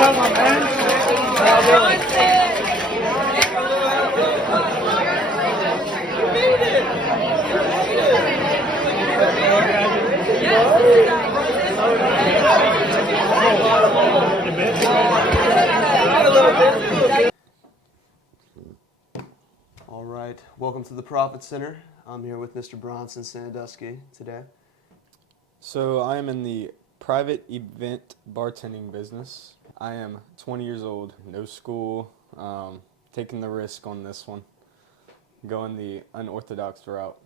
up, my man? All right, welcome to the Profit Center. I'm here with Mr. Bronson Sandusky today. So I am in the private event bartending business. I am 20 years old, no school, taking the risk on this one, going the unorthodox route.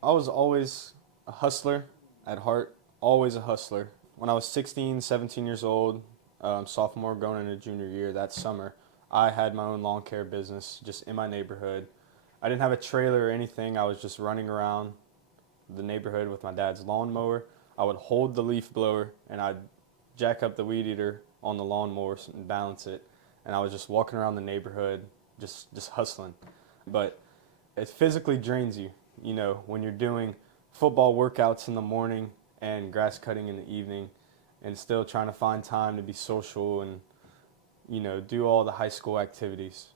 I was always a hustler at heart, always a hustler. When I was 16, 17 years old, sophomore going into junior year that summer, I had my own lawn care business just in my neighborhood. I didn't have a trailer or anything. I was just running around the neighborhood with my dad's lawnmower. I would hold the leaf blower and I'd jack up the weed eater on the lawnmower and balance it. And I was just walking around the neighborhood, just hustling. But it physically drains you, you know, when you're doing football workouts in the morning and grass cutting in the evening and still trying to find time to be social and, you know, do all the high school activities.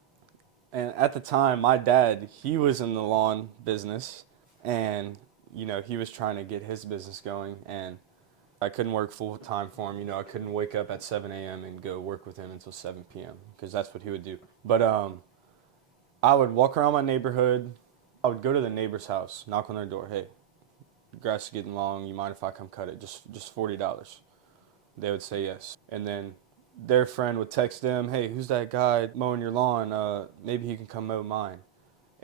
And at the time, my dad, he was in the lawn business and, you know, he was trying to get his business going and I couldn't work full time for him. You know, I couldn't wake up at 7 a.m. and go work with him until 7 p.m. because that's what he would do. But I would walk around my neighborhood. I would go to the neighbor's house, knock on their door. Hey, grass is getting long. You mind if I come cut it? Just $40. They would say yes. And then their friend would text them, hey, who's that guy mowing your lawn? Maybe he can come mow mine.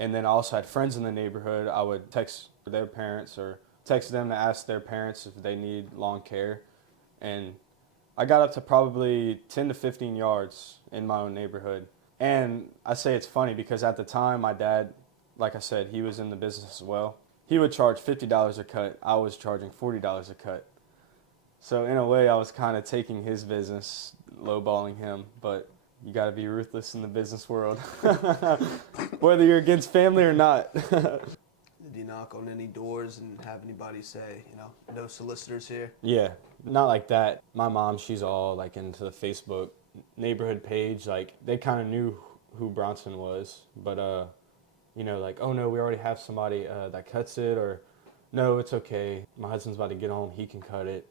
And then I also had friends in the neighborhood. I would text their parents or text them to ask their parents if they need lawn care. And I got up to probably 10 to 15 yards in my own neighborhood. And I say it's funny because at the time, my dad, like I said, he was in the business as well. He would charge $50 a cut. I was charging $40 a cut. So in a way, I was kind of taking his business, lowballing him, but you got to be ruthless in the business world, whether you're against family or not. Did you knock on any doors and have anybody say, you know, no solicitors here? Yeah, not like that. My mom, she's all like into the Facebook neighborhood page. Like they kind of knew who Bronson was, but you know, like, oh no, we already have somebody that cuts it, or no, it's okay. My husband's about to get home, he can cut it.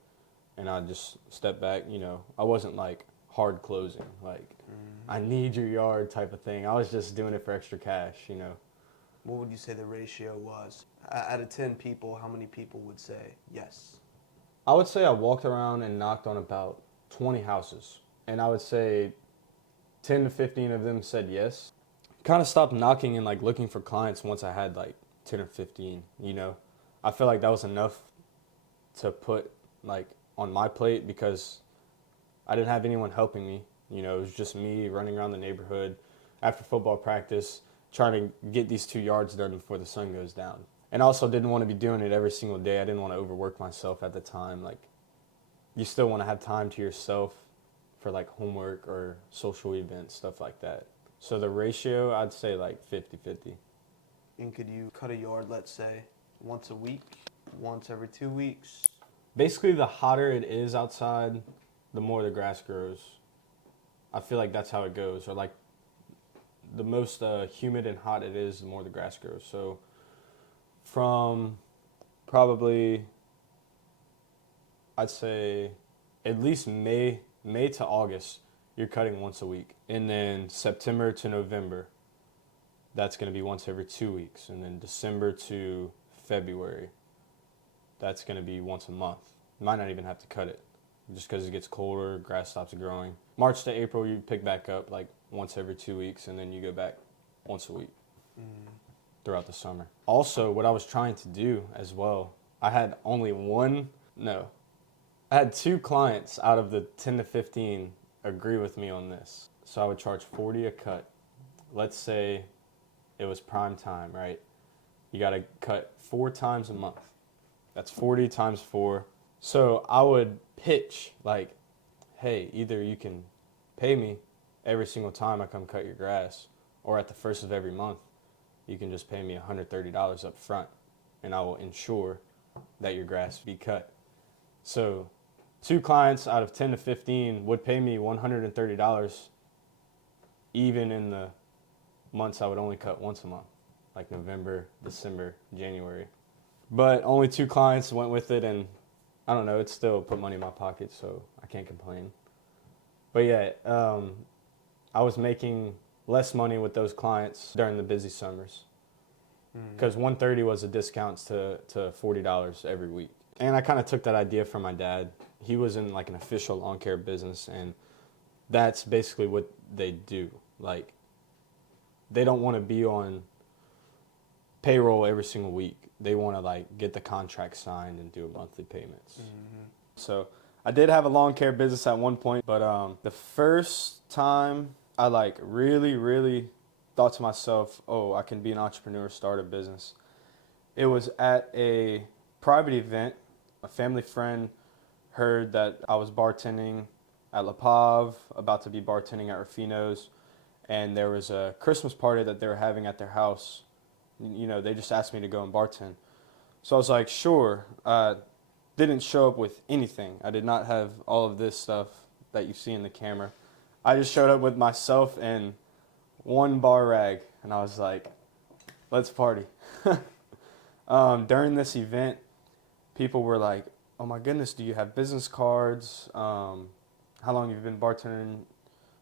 And I'd just step back, you know. I wasn't like hard closing, like I need your yard type of thing. I was just doing it for extra cash, you know. What would you say the ratio was? Out of 10 people, how many people would say yes? I would say I walked around and knocked on about 20 houses. And I would say 10 to 15 of them said yes. Kind of stopped knocking and like looking for clients once I had like 10 or 15, you know. I feel like that was enough to put like on my plate because I didn't have anyone helping me. You know, it was just me running around the neighborhood after football practice, trying to get these 2 yards done before the sun goes down. And I also didn't want to be doing it every single day. I didn't want to overwork myself at the time. Like, you still want to have time to yourself for like homework or social events, stuff like that. So the ratio, I'd say like 50-50. And could you cut a yard, let's say, once a week, once every 2 weeks? Basically, the hotter it is outside, the more the grass grows. I feel like that's how it goes. Or like the most humid and hot it is, the more the grass grows. So from probably, I'd say at least May to August, you're cutting once a week. And then September to November, that's going to be once every 2 weeks. And then December to February, that's going to be once a month. You might not even have to cut it just because it gets colder, grass stops growing. March to April, you pick back up like once every 2 weeks, and then you go back once a week throughout the summer. Also, what I was trying to do as well, I had I had 2 clients out of the 10 to 15 agree with me on this. So I would charge $40 a cut. Let's say it was prime time, right? You got to cut 4 times a month. That's 40 times 4. So I would pitch like, hey, either you can pay me every single time I come cut your grass, or at the first of every month, you can just pay me $130 up front, and I will ensure that your grass be cut. So 2 clients out of 10 to 15 would pay me $130, even in the months I would only cut once a month, like November, December, January. But only 2 clients went with it, and I don't know, it still put money in my pocket, so I can't complain. But yeah, I was making less money with those clients during the busy summers, because $130 was a discount to $40 every week. And I kind of took that idea from my dad. He was in like an official lawn care business, and that's basically what they do. Like, they don't want to be on payroll every single week. They want to like get the contract signed and do monthly payments. So I did have a lawn care business at one point, but the first time I like really thought to myself, oh, I can be an entrepreneur, start a business. It was at a private event. A family friend heard that I was bartending at La Pave, about to be bartending at Rufino's, and there was a Christmas party that they were having at their house. You know, they just asked me to go and bartend. So I was like, sure. Didn't show up with anything. I did not have all of this stuff that you see in the camera. I just showed up with myself and one bar rag, and I was like, let's party. During this event, people were like, oh my goodness, do you have business cards? How long have you been bartending?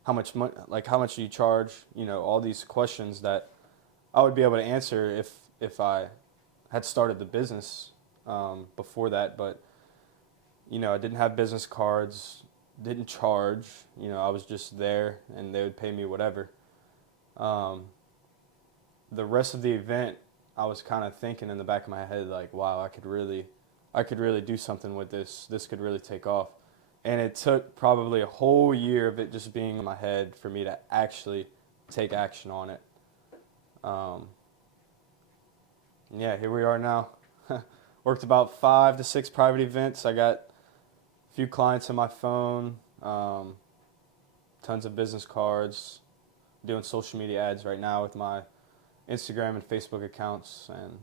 How much money, like how much do you charge? You know, all these questions that I would be able to answer if I had started the business before that. But, you know, I didn't have business cards, didn't charge. You know, I was just there, and they would pay me whatever. The rest of the event, I was kind of thinking in the back of my head, like, wow, I could really do something with this. This could really take off. And it took probably a whole year of it just being in my head for me to actually take action on it. Yeah, here we are now. Worked about 5 to 6 private events. I got a few clients on my phone, tons of business cards, doing social media ads right now with my Instagram and Facebook accounts, and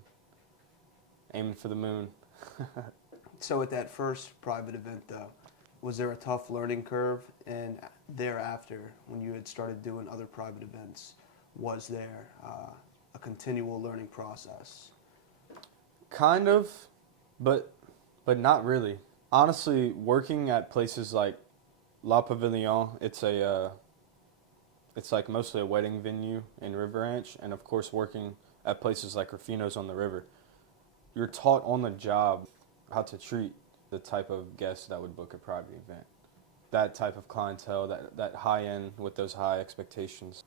aiming for the moon. So at that first private event, though, was there a tough learning curve? And thereafter, when you had started doing other private events, was there a continual learning process? Kind of, but not really. Honestly, working at places like La Pavilion, it's like mostly a wedding venue in River Ranch, and of course working at places like Rufino's on the river, you're taught on the job how to treat the type of guest that would book a private event. That type of clientele, that high end with those high expectations.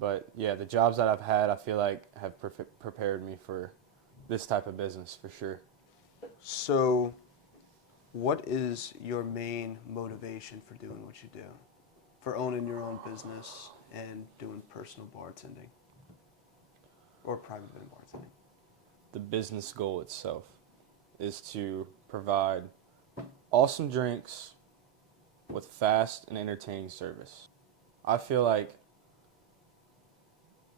But yeah, the jobs that I've had, I feel like have prepared me for this type of business for sure. So what is your main motivation for doing what you do? For owning your own business and doing personal bartending or private event bartending? The business goal itself is to provide awesome drinks with fast and entertaining service. I feel like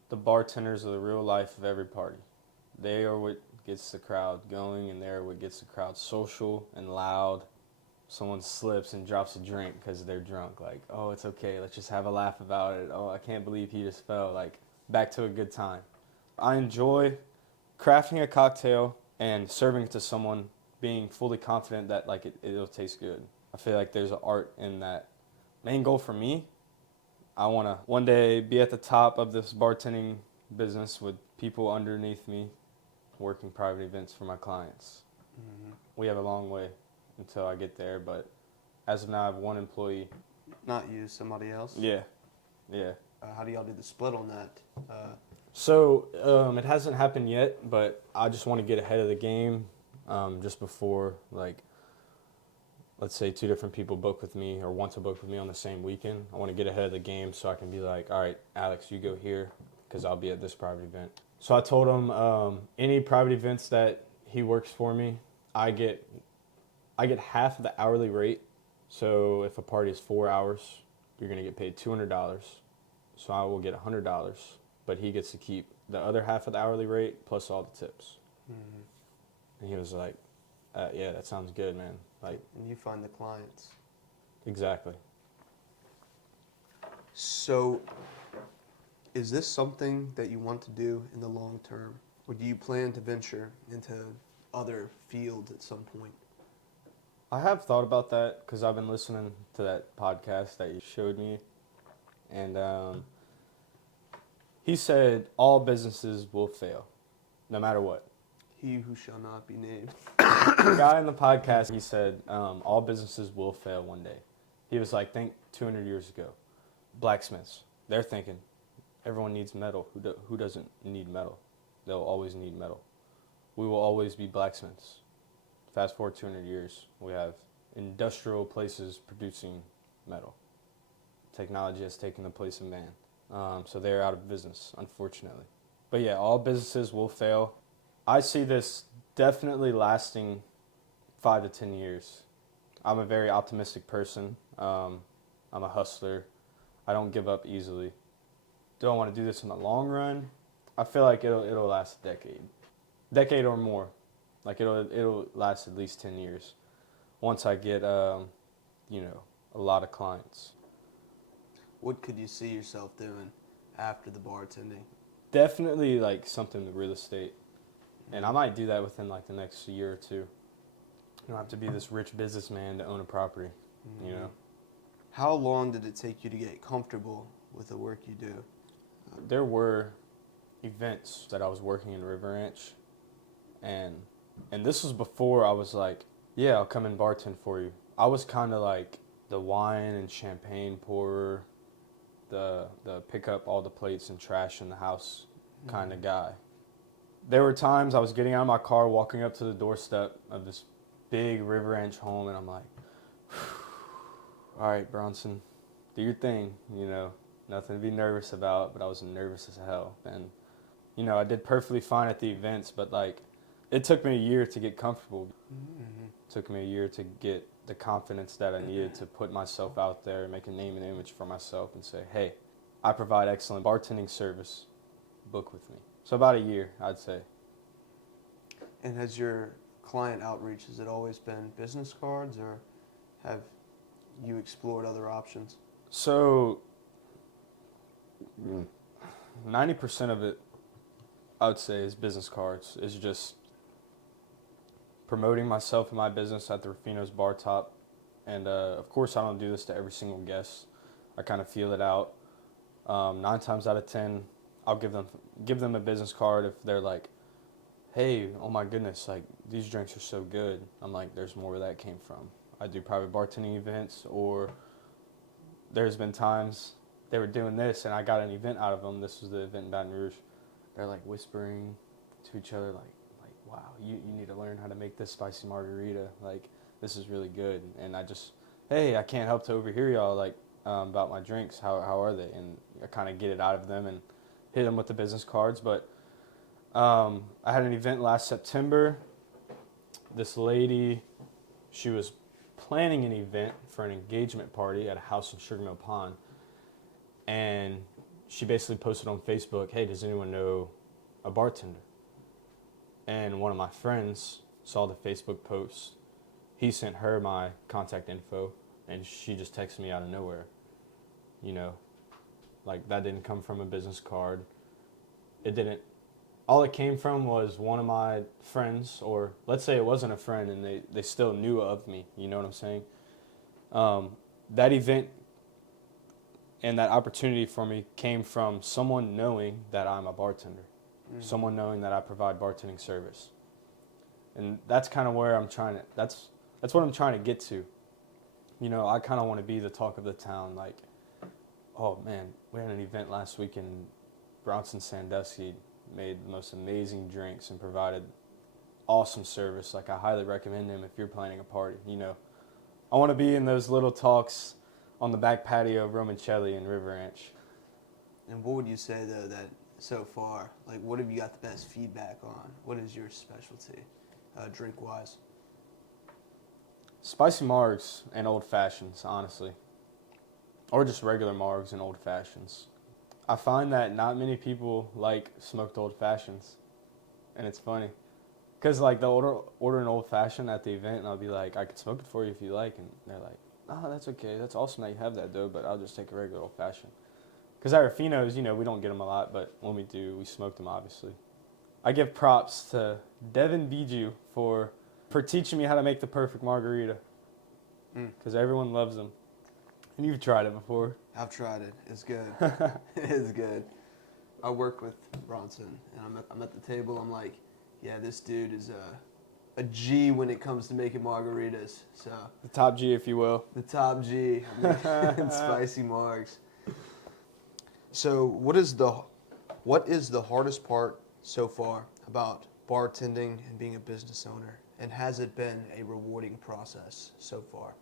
the bartenders are the real life of every party. They are what gets the crowd going, and they're what gets the crowd social and loud. Someone slips and drops a drink because they're drunk. Like, oh, it's okay. Let's just have a laugh about it. Oh, I can't believe he just fell. Like, back to a good time. I enjoy crafting a cocktail and serving it to someone, being fully confident that like it'll taste good. I feel like there's an art in that. Main goal for me, I want to one day be at the top of this bartending business with people underneath me working private events for my clients. We have a long way until I get there, but as of now I have 1 employee. Not you, somebody else? Yeah. How do y'all do the split on that? So it hasn't happened yet, but I just want to get ahead of the game just before, like, let's say 2 different people book with me or want to book with me on the same weekend. I want to get ahead of the game so I can be like, all right, Alex, you go here because I'll be at this private event. So I told him any private events that he works for me, I get half of the hourly rate. So if a party is 4 hours, you're going to get paid $200. So I will get $100. But he gets to keep the other half of the hourly rate plus all the tips. And he was like, Yeah, that sounds good, man. Like, And you find the clients. exactly. So, is this something that you want to do in the long term? Or do you plan to venture into other fields at some point? I have thought about that because I've been listening to that podcast that you showed me, and he said all businesses will fail, no matter what. He who shall not be named. The guy in the podcast, he said all businesses will fail one day. He was like, think 200 years ago, blacksmiths. They're thinking everyone needs metal. Who doesn't need metal? They'll always need metal. We will always be blacksmiths. Fast forward 200 years, we have industrial places producing metal. Technology has taken the place of man. So they're out of business, unfortunately. But yeah, all businesses will fail. I see this definitely lasting 5 to 10 years. I'm a very optimistic person. I'm a hustler. I don't give up easily. Do I want to do this in the long run? I feel like it'll last a decade or more. Like it'll last at least 10 years once I get a lot of clients. What could you see yourself doing after the bartending? Definitely like something with real estate. And I might do that within like the next year or two. You don't have to be this rich businessman to own a property, you know. How long did it take you to get comfortable with the work you do? There were events that I was working in River Ranch, and this was before I was like, yeah, I'll come and bartend for you. I was kind of like the wine and champagne pourer, the pick up all the plates and trash in the house kind of guy. There were times I was getting out of my car, walking up to the doorstep of this big River Ranch home, and I'm like, all right, Bronson, do your thing, you know, nothing to be nervous about, but I was nervous as hell. And, you know, I did perfectly fine at the events, but like, it took me a year to get comfortable. It took me a year to get the confidence that I needed to put myself out there and make a name and image for myself and say, hey, I provide excellent bartending service, book with me. So about a year, I'd say. And has your client outreach, has it always been business cards, or have you explored other options? So 90% of it, I would say, is business cards. Is just promoting myself and my business at the Rufino's Bar Top. And of course, I don't do this to every single guest. I kind of feel it out. 9 times out of 10, I'll give them a business card if they're like, hey, oh my goodness, like these drinks are so good. I'm like, there's more where that came from. I do private bartending events, or there's been times they were doing this and I got an event out of them. This was the event in Baton Rouge. They're like whispering to each other like wow, you need to learn how to make this spicy margarita. Like, this is really good. And I just, hey, I can't help to overhear y'all like about my drinks. How are they? And I kind of get it out of them and hit them with the business cards. But I had an event last September. This lady, she was planning an event for an engagement party at a house in Sugar Mill Pond. And she basically posted on Facebook, hey, does anyone know a bartender? And one of my friends saw the Facebook post. He sent her my contact info, and she just texted me out of nowhere. You know, like that didn't come from a business card. It didn't. All it came from was one of my friends, or let's say it wasn't a friend and they still knew of me. You know what I'm saying? That event and that opportunity for me came from someone knowing that I'm a bartender. Someone knowing that I provide bartending service. And that's kind of where I'm trying to, that's what I'm trying to get to. You know, I kind of want to be the talk of the town. Like, oh man, we had an event last week and Bronson Sandusky made the most amazing drinks and provided awesome service. Like, I highly recommend him if you're planning a party. You know, I want to be in those little talks on the back patio of Romancelli in River Ranch. And what would you say, though, that so far, like, what have you got the best feedback on? What is your specialty, drink-wise? Spicy margs and old fashions, honestly. Or just regular margs and old fashions. I find that not many people like smoked old fashions. And it's funny. Because, like, they'll order an old-fashioned at the event, and I'll be like, I could smoke it for you if you like. And they're like, oh, that's okay. That's awesome that you have that, though, but I'll just take a regular old-fashioned. Because our Finos, we don't get them a lot, but when we do, we smoke them, obviously. I give props to Devin Bijou for teaching me how to make the perfect margarita. Because everyone loves them. And you've tried it before. I've tried it. It's good. It is good. I work with Bronson, and I'm at the table. I'm like, yeah, this dude is a G when it comes to making margaritas. So The top G, if you will. the top G, I'm making spicy margs. So what is the hardest part so far about bartending and being a business owner? And has it been a rewarding process so far?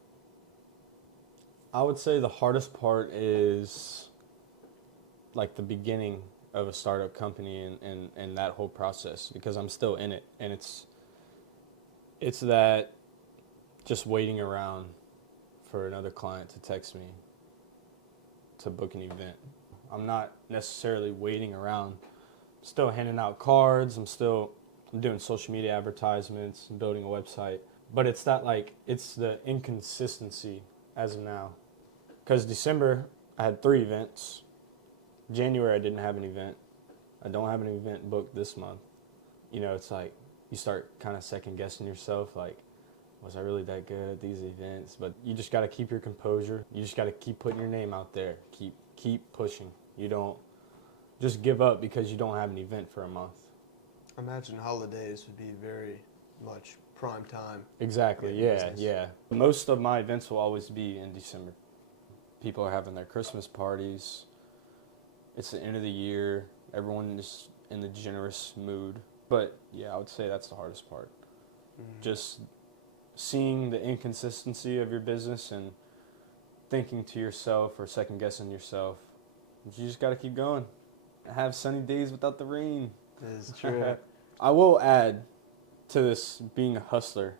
I would say the hardest part is like the beginning of a startup company and that whole process, because I'm still in it, and it's that just waiting around for another client to text me to book an event. I'm not necessarily waiting around. I'm still handing out cards. I'm doing social media advertisements and building a website. But it's the inconsistency as of now. Because December, I had 3 events. January, I didn't have an event. I don't have an event booked this month. It's like you start kind of second guessing yourself, like, was I really that good at these events? But you just got to keep your composure. You just got to keep putting your name out there. Keep pushing. You don't just give up because you don't have an event for a month. I imagine holidays would be very much prime time. Exactly, yeah. Most of my events will always be in December. People are having their Christmas parties. It's the end of the year. Everyone is in the generous mood. But, yeah, I would say that's the hardest part. Just seeing the inconsistency of your business and thinking to yourself or second-guessing yourself. You just got to keep going. Have sunny days without the rain. That is true. I will add to this being a hustler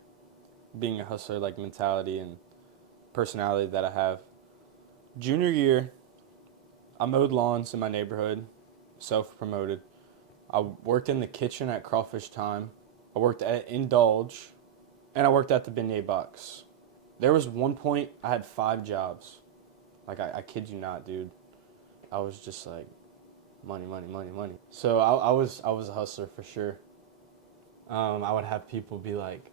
like mentality and personality that I have. Junior year, I mowed lawns in my neighborhood, self-promoted. I worked in the kitchen at Crawfish Time. I worked at Indulge, and I worked at the beignet box. There was one point I had 5 jobs. Like, I kid you not, dude. I was just like, money. So I was a hustler for sure. I would have people be like,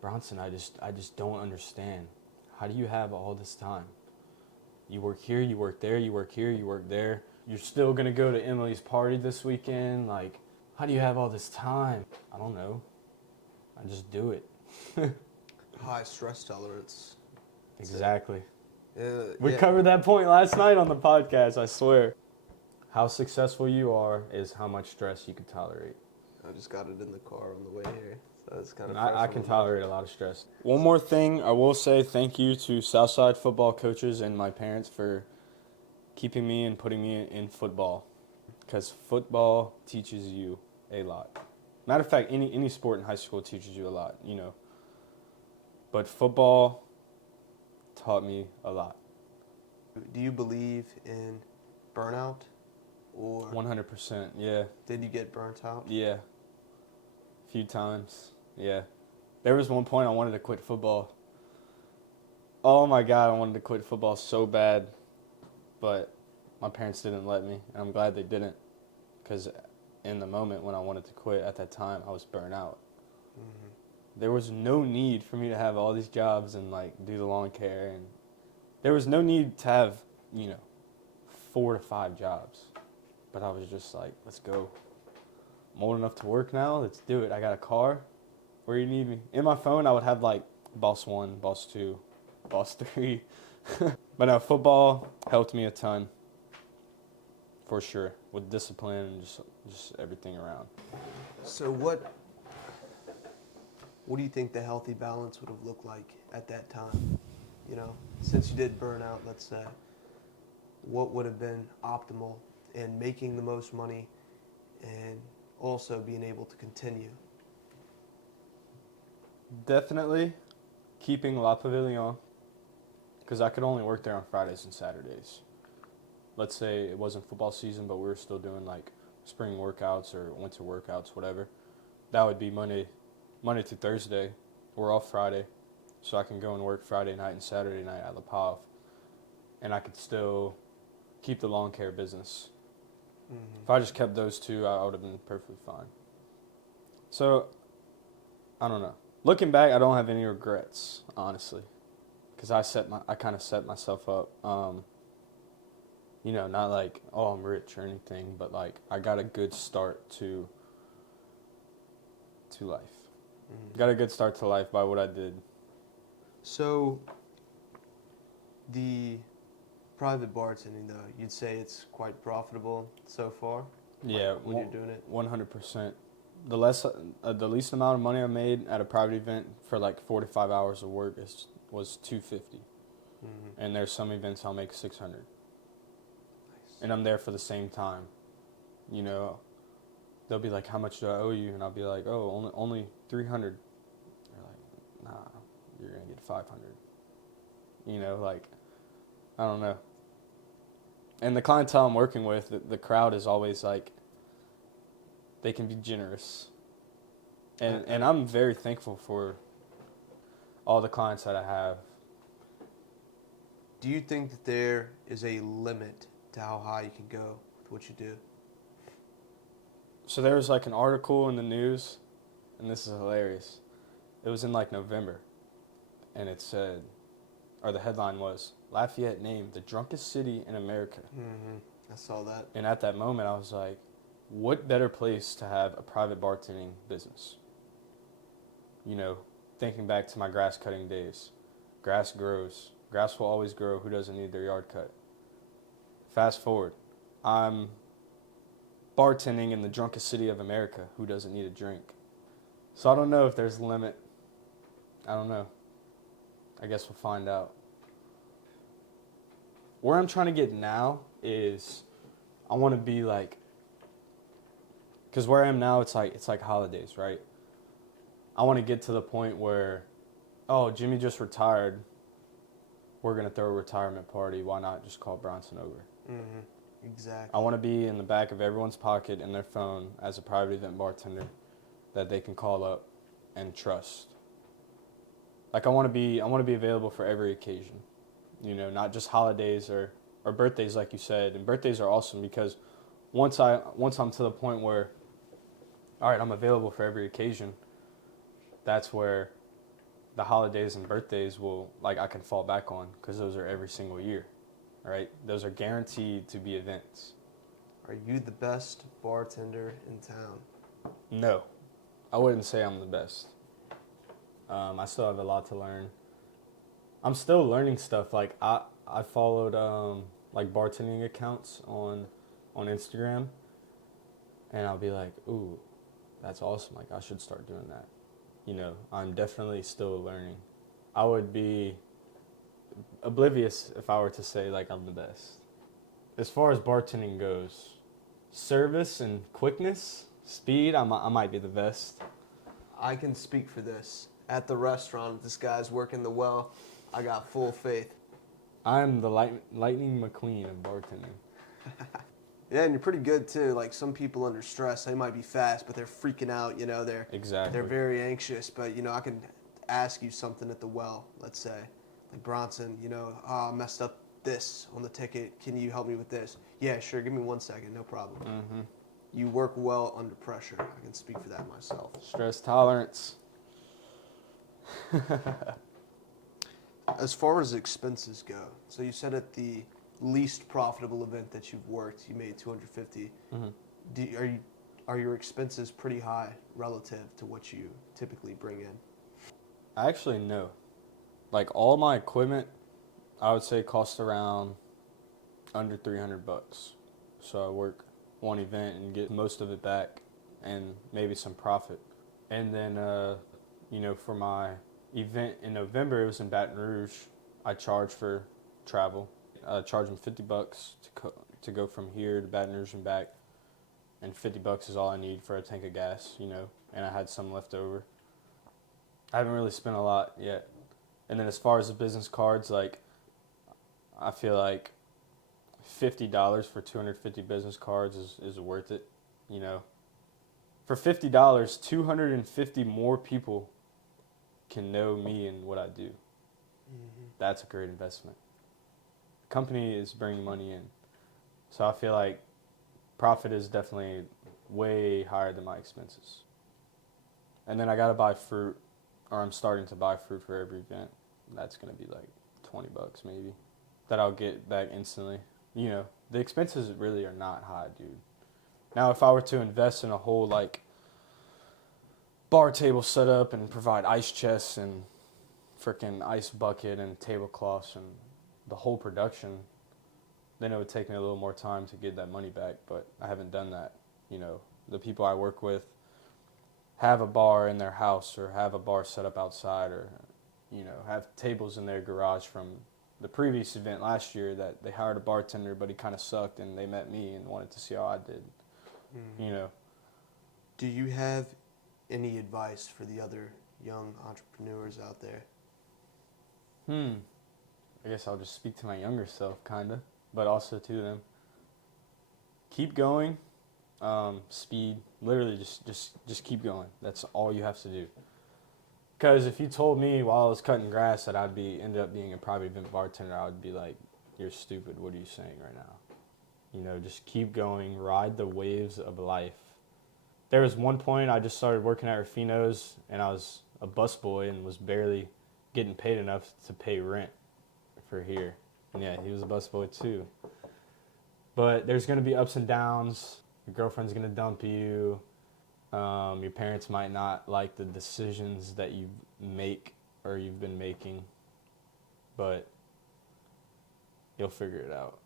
Bronson, I just don't understand. How do you have all this time? You work here, you work there, you work here, you work there. You're still going to go to Emily's party this weekend. Like, how do you have all this time? I don't know. I just do it. High stress tolerance. Exactly. We covered that point last night on the podcast, I swear. How successful you are is how much stress you can tolerate. I just got it in the car on the way here. So it's kind of I can tolerate a lot of stress. One more thing, I will say thank you to Southside football coaches and my parents for keeping me and putting me in football. Because football teaches you a lot. Matter of fact, any sport in high school teaches you a lot, But football taught me a lot. Do you believe in burnout? Or 100%, yeah. Did you get burnt out? Yeah. A few times, yeah. There was one point I wanted to quit football. Oh my God, I wanted to quit football so bad. But my parents didn't let me, and I'm glad they didn't. Because in the moment when I wanted to quit at that time, I was burnt out. There was no need for me to have all these jobs and do the lawn care, and there was no need to have 4 to 5 jobs. But I was just like, let's go. I'm old enough to work now. Let's do it. I got a car. Where you need me? In my phone, I would have boss 1, boss 2, boss 3. But no, football helped me a ton. For sure. With discipline and just everything around. So what do you think the healthy balance would have looked like at that time? Since you did burn out, let's say, what would have been optimal in making the most money and also being able to continue? Definitely keeping La Pavilion, because I could only work there on Fridays and Saturdays. Let's say it wasn't football season, but we were still doing spring workouts or winter workouts, whatever. That would be Monday Monday through Thursday. We're off Friday, so I can go and work Friday night and Saturday night at La Pave, and I could still keep the lawn care business. If I just kept those two, I would have been perfectly fine. So, I don't know. Looking back, I don't have any regrets, honestly, because I kind of set myself up. Not like, oh, I'm rich or anything, but like I got a good start to life. Got a good start to life by what I did. So, the private bartending, though, you'd say it's quite profitable so far? Yeah, when you're doing it? 100%. The least amount of money I made at a private event for like 45 hours of work was $250, and there's some events I'll make $600, and I'm there for the same time. They'll be like, "How much do I owe you?" And I'll be like, "Oh, only $300." They're like, "Nah, you're gonna get $500." I don't know. And the clientele I'm working with, the crowd is always like, they can be generous. And I'm very thankful for all the clients that I have. Do you think that there is a limit to how high you can go with what you do? So there was like an article in the news, and this is hilarious. It was in like November, and it said, or the headline was, Lafayette named the drunkest city in America. I saw that. And at that moment, I was like, what better place to have a private bartending business? Thinking back to my grass cutting days. Grass grows. Grass will always grow. Who doesn't need their yard cut? Fast forward. I'm bartending in the drunkest city of America. Who doesn't need a drink? So I don't know if there's a limit. I don't know. I guess we'll find out. Where I'm trying to get now is I want to be like, because where I am now, it's like holidays, right? I want to get to the point where, oh, Jimmy just retired. We're going to throw a retirement party. Why not just call Bronson over? Exactly. I want to be in the back of everyone's pocket in their phone as a private event bartender that they can call up and trust. Like I want to be available for every occasion. Not just holidays or birthdays like you said. And birthdays are awesome because once I'm to the point where, all right, I'm available for every occasion, that's where the holidays and birthdays I can fall back on because those are every single year, right? Those are guaranteed to be events. Are you the best bartender in town? No, I wouldn't say I'm the best. I still have a lot to learn. I'm still learning stuff. Like I followed like bartending accounts on Instagram, and I'll be like, ooh, that's awesome. Like I should start doing that. I'm definitely still learning. I would be oblivious if I were to say like I'm the best. As far as bartending goes, service and quickness, speed, I might be the best. I can speak for this. At the restaurant, if this guy's working the well, I got full faith. I'm the lightning McQueen of bartending. Yeah, and you're pretty good too. Like some people under stress, they might be fast, but they're freaking out. They're very anxious. But I can ask you something at the well. Let's say, like Bronson, I messed up this on the ticket. Can you help me with this? Yeah, sure. Give me 1 second. No problem. You work well under pressure. I can speak for that myself. Stress tolerance. As far as expenses go, so you said at the least profitable event that you've worked, you made $250. Are your expenses pretty high relative to what you typically bring in? Actually, no. Like all my equipment, I would say costs around under $300. So I work one event and get most of it back, and maybe some profit. And then, for my event in November, it was in Baton Rouge. I charge for travel. Charge them $50 to go from here to Baton Rouge and back, and $50 is all I need for a tank of gas, and I had some left over. I haven't really spent a lot yet. And then as far as the business cards, like I feel like $50 for 250 business cards is worth it, For $50, 250 more people can know me and what I do. That's a great investment. The company is bringing money in. So I feel like profit is definitely way higher than my expenses. And then I got to buy fruit, or I'm starting to buy fruit for every event. That's going to be like $20 maybe, that I'll get back instantly. You know, the expenses really are not high, dude. Now, if I were to invest in a whole like bar table setup and provide ice chests and freaking ice bucket and tablecloths and the whole production, then it would take me a little more time to get that money back, but I haven't done that. You know, the people I work with have a bar in their house or have a bar set up outside or, you know, have tables in their garage from the previous event last year that they hired a bartender, but he kind of sucked, and they met me and wanted to see how I did, you know. Do you have any advice for the other young entrepreneurs out there? I guess I'll just speak to my younger self, kind of, but also to them. Keep going. Speed. Literally, just keep going. That's all you have to do. Because if you told me while I was cutting grass that ended up being a private event bartender, I would be like, "You're stupid. What are you saying right now?" You know, just keep going. Ride the waves of life. There was one point I just started working at Rufino's, and I was a busboy and was barely getting paid enough to pay rent for here. And yeah, he was a busboy too. But there's going to be ups and downs. Your girlfriend's going to dump you. Your parents might not like the decisions that you make or you've been making. But you'll figure it out.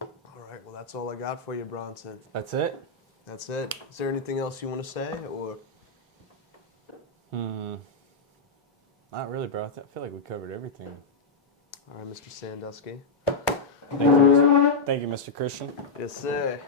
All right, well, that's all I got for you, Bronson. That's it? That's it. Is there anything else you want to say, or? Not really, bro. I feel like we covered everything. All right, Mr. Sandusky. Thank you, Mr. Christian. Yes, sir.